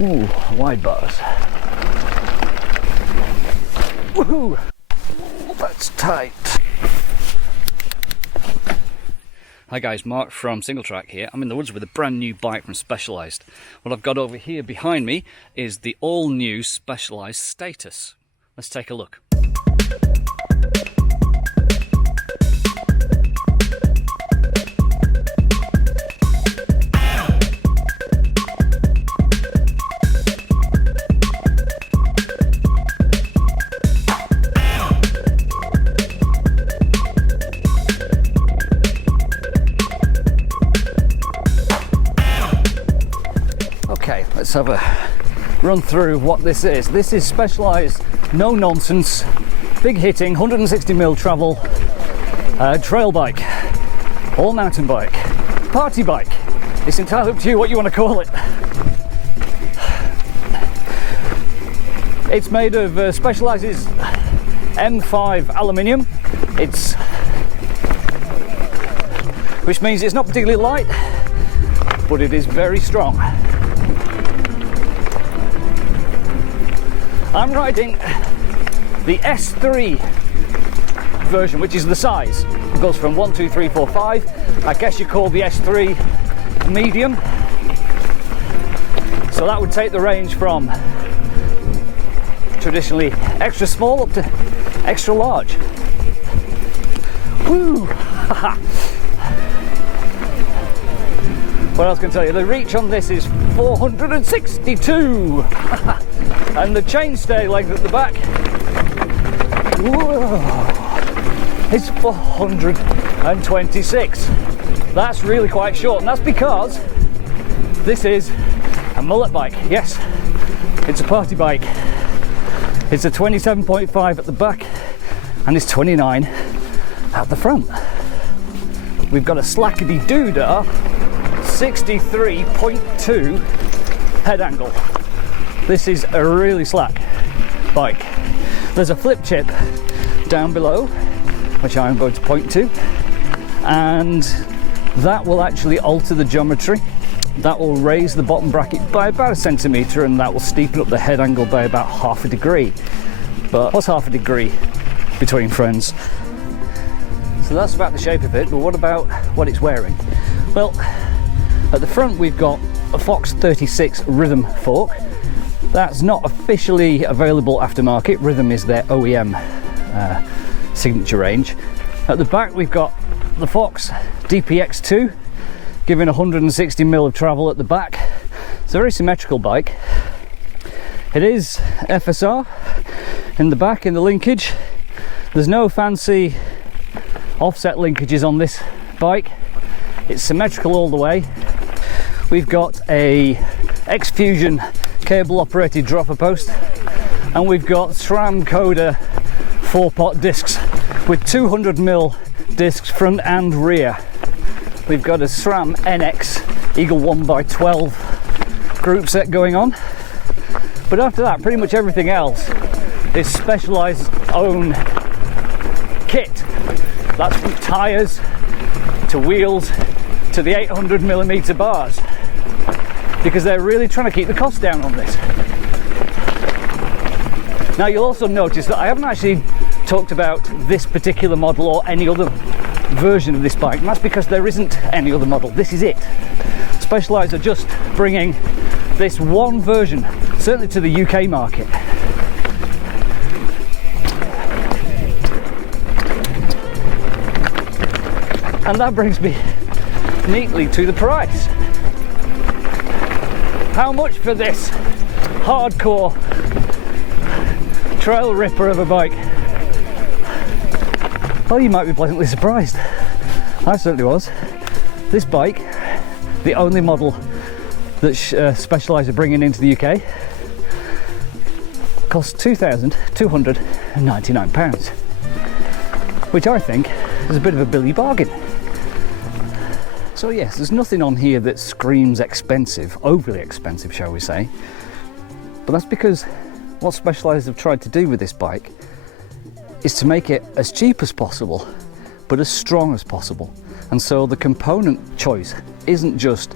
Ooh, wide bars. Woohoo! That's tight. Hi guys, Mark from Singletrack here. I'm in the woods with a brand new bike from Specialized. What I've got over here behind me is the all-new Specialized Status. Let's take a look. Okay, let's have a run through what this is. This is Specialized, no nonsense, big hitting, 160mm travel, trail bike, all mountain bike, party bike. It's entirely up to you what you want to call it. It's made of Specialized's M5 aluminium. Which means it's not particularly light, but it is very strong. I'm riding the S3 version, which is the size. It goes from 1, 2, 3, 4, 5. I guess you call the S3 medium. So that would take the range from traditionally extra small up to extra large. Woo! What else can I tell you? The reach on this is 462! And the chainstay length at the back, whoa, is 426. That's really quite short, and that's because this is a mullet bike. Yes, it's a party bike. It's a 27.5 at the back, and it's 29 at the front. We've got a slackety-doo-dah 63.2 head angle. This is a really slack bike. There's a flip chip down below, which I'm going to point to, and that will actually alter the geometry. That will raise the bottom bracket by about 1 centimetre, and that will steepen up the head angle by about 1/2 degree. But what's 1/2 degree between friends? So that's about the shape of it, but what about what it's wearing? Well, at the front we've got a Fox 36 Rhythm fork. That's not officially available aftermarket. Rhythm is their OEM signature range. At the back we've got the Fox DPX2, giving 160mm of travel at the back. It's a very symmetrical bike. It is FSR in the back, in the linkage. There's no fancy offset linkages on this bike. It's symmetrical all the way. We've got a X-Fusion cable operated dropper post, and we've got SRAM Coda 4-pot discs with 200mm discs front and rear. We've got a SRAM NX Eagle 1x12 group set going on, but after that pretty much everything else is Specialized's own kit. That's from tyres to wheels to the 800mm bars, because they're really trying to keep the cost down on this. Now you'll also notice that I haven't actually talked about this particular model or any other version of this bike, and that's because there isn't any other model. This is it. Specialized are just bringing this one version, certainly to the UK market. And that brings me neatly to the price. How much for this hardcore trail ripper of a bike? Well, you might be pleasantly surprised. I certainly was. This bike, the only model that Specialized are bringing into the UK, costs £2,299, which I think is a bit of a billy bargain. So yes, there's nothing on here that screams expensive, overly expensive shall we say, but that's because what Specialized have tried to do with this bike is to make it as cheap as possible but as strong as possible. And so the component choice isn't just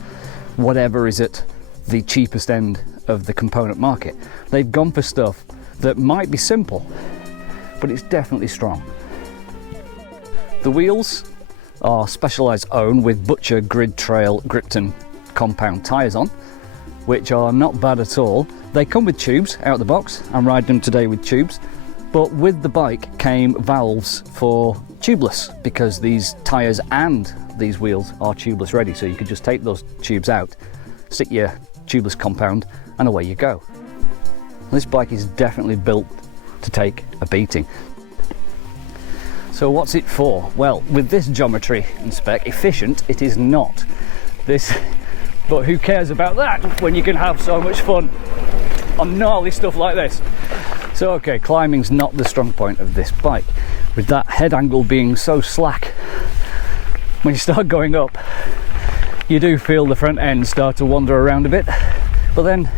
whatever is at the cheapest end of the component market. They've gone for stuff that might be simple, but it's definitely strong. The wheels are Specialized own with Butcher Grid Trail Gripton compound tyres on, which are not bad at all. They come with tubes out of the box. I'm riding them today with tubes, but with the bike came valves for tubeless, because these tyres and these wheels are tubeless ready, so you could just take those tubes out, stick your tubeless compound, and away you go. This bike is definitely built to take a beating. So what's it for? Well, with this geometry and spec, efficient it is not. But who cares about that when you can have so much fun on gnarly stuff like this? So okay, climbing's not the strong point of this bike. With that head angle being so slack, when you start going up, you do feel the front end start to wander around a bit, but then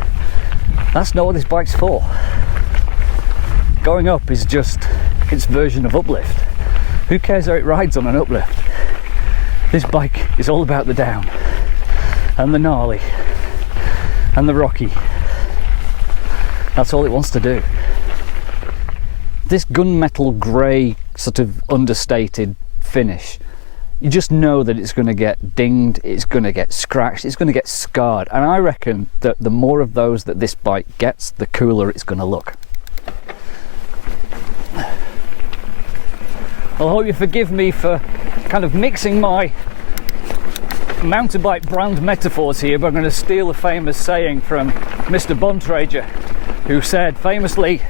that's not what this bike's for. Going up is just its version of uplift. Who cares how it rides on an uplift? This bike is all about the down, and the gnarly, and the rocky. That's all it wants to do. This gunmetal grey, sort of understated finish, you just know that it's going to get dinged, it's going to get scratched, it's going to get scarred, and I reckon that the more of those that this bike gets, the cooler it's going to look. I hope you forgive me for kind of mixing my mountain bike brand metaphors here, but I'm going to steal a famous saying from Mr. Bontrager, who said famously,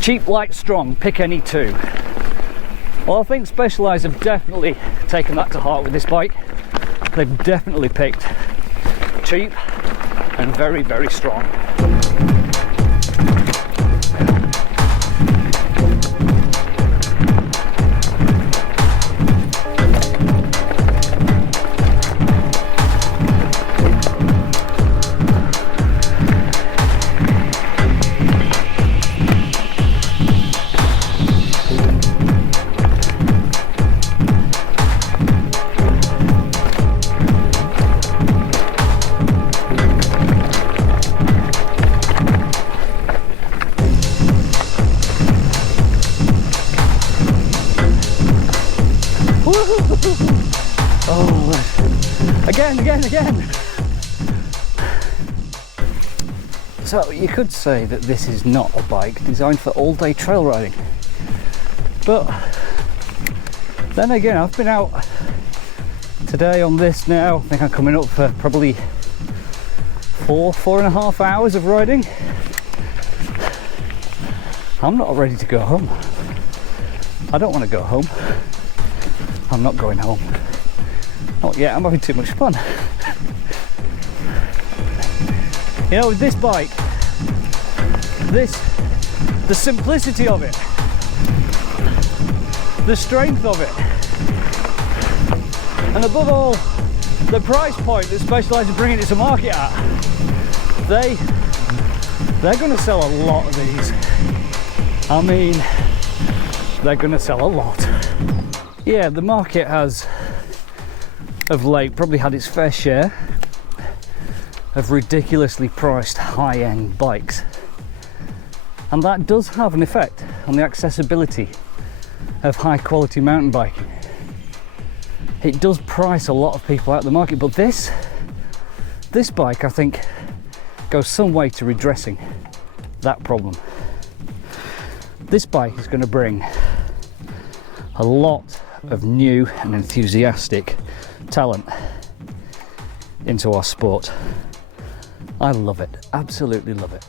cheap, light, strong, pick any two. Well, I think Specialized have definitely taken that to heart with this bike. They've definitely picked cheap and very, very strong. Oh, again. So you could say that this is not a bike designed for all-day trail riding, but then again, I've been out today on this now. I think I'm coming up for probably 4.5 hours of riding. I'm not ready to go home. I don't want to go home. I'm not going home. Not yet, I'm having too much fun. You know, with this bike, the simplicity of it, the strength of it, and above all, the price point that Specialized are bringing it to market at, they're going to sell a lot of these. I mean, they're going to sell a lot. Yeah, the market has, of late, probably had its fair share of ridiculously priced high-end bikes, and that does have an effect on the accessibility of high-quality mountain biking. It does price a lot of people out of the market, but this bike, I think, goes some way to redressing that problem. This bike is going to bring a lot of new and enthusiastic talent into our sport. I love it, absolutely love it.